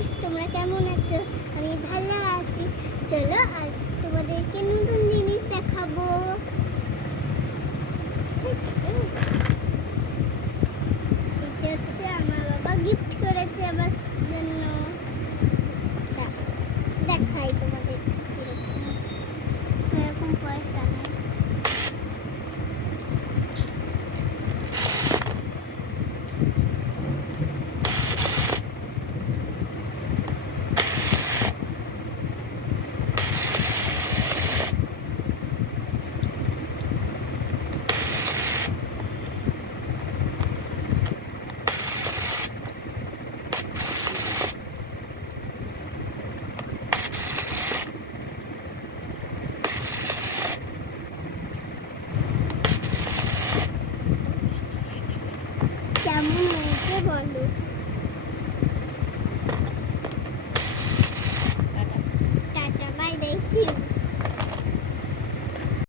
Guys তোমরা কেমন আছো? আমি ভালো আছি। চলো, আজ তোমাদেরকে নতুন জিনিস দেখাবো। হচ্ছে আমার বাবা গিফট করেছে আমার জন্য। দেখাই তোমাদের এরকম পয়সা নেই 我。